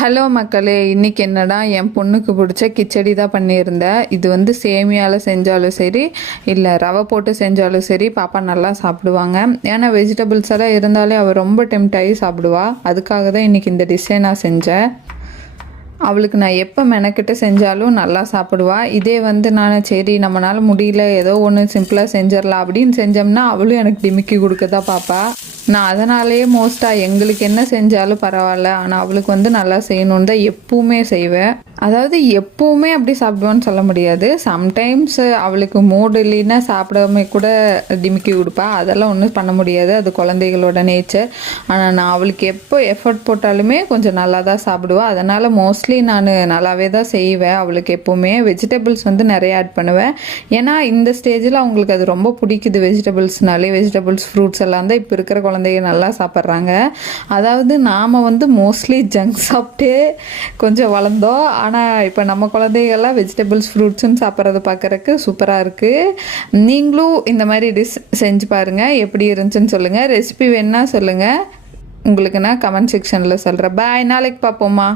Hello மக்களே, இன்றைக்கி என்னடா என் பொண்ணுக்கு பிடிச்ச கிச்சடி தான் பண்ணியிருந்தேன். இது வந்து சேமியாவில் செஞ்சாலும் சரி, இல்லை ரவை போட்டு செஞ்சாலும் சரி, பாப்பா நல்லா சாப்பிடுவாங்க. ஏன்னா வெஜிடபிள்ஸ் எல்லாம் இருந்தாலே அவள் ரொம்ப டெம்ட் ஆகி சாப்பிடுவா. அதுக்காக தான் இன்றைக்கி இந்த டிஷ்ஷை நான் செஞ்சேன். அவளுக்கு நான் எப்போ மெனக்கிட்டு செஞ்சாலும் நல்லா சாப்பிடுவா. இதே வந்து நான் சரி நம்மளால் முடியல, ஏதோ ஒன்று சிம்பிளாக செஞ்சிடலாம் அப்படின்னு செஞ்சோம்னா அவளும் எனக்கு டிமிக்கி கொடுக்க தான் பாப்பா. நான் அதனாலேயே மோஸ்ட்டாக எங்களுக்கு என்ன செஞ்சாலும் பரவாயில்ல, ஆனால் அவளுக்கு வந்து நல்லா செய்யணுன்னு தான் எப்பவுமே செய்வேன். அதாவது எப்பவுமே அப்படி சாப்பிடுவான்னு சொல்ல முடியாது. சம்டைம்ஸ் அவளுக்கு மூடு இல்லைன்னா சாப்பிடாம கூட டிமிக்கி கொடுப்பா. அதெல்லாம் ஒன்றும் பண்ண முடியாது, அது குழந்தைகளோட நேச்சர். ஆனால் நான் அவளுக்கு எப்போ எஃபர்ட் போட்டாலுமே கொஞ்சம் நல்லா தான் சாப்பிடுவா. அதனால் மோஸ்ட்லி நான் நல்லாவே தான் செய்வேன். அவளுக்கு எப்போவுமே வெஜிடபிள்ஸ் வந்து நிறைய ஆட் பண்ணுவேன். ஏன்னா இந்த ஸ்டேஜில் அவங்களுக்கு அது ரொம்ப பிடிக்குது. வெஜிடபிள்ஸ் ஃப்ரூட்ஸ் எல்லாம் தான் இப்போ இருக்கிற குழந்தைங்க நல்லா சாப்பிட்றாங்க. அதாவது நாம் வந்து மோஸ்ட்லி ஜங்க் சாப்பிட்டே கொஞ்சம் வளர்ந்தோம். ஆனால் இப்போ நம்ம குழந்தைகள்லாம் வெஜிடபிள்ஸ் ஃப்ரூட்ஸுன்னு சாப்பிட்றத பார்க்குறக்கு சூப்பராக இருக்குது. நீங்களும் இந்த மாதிரி டிஷ் செஞ்சு பாருங்கள், எப்படி இருந்துச்சுன்னு சொல்லுங்கள். ரெசிபி வேணுன்னா சொல்லுங்கள், உங்களுக்கு நான் கமெண்ட் செக்ஷனில் சொல்கிறேன். பாய், நாளைக்கு பார்ப்போம்மா.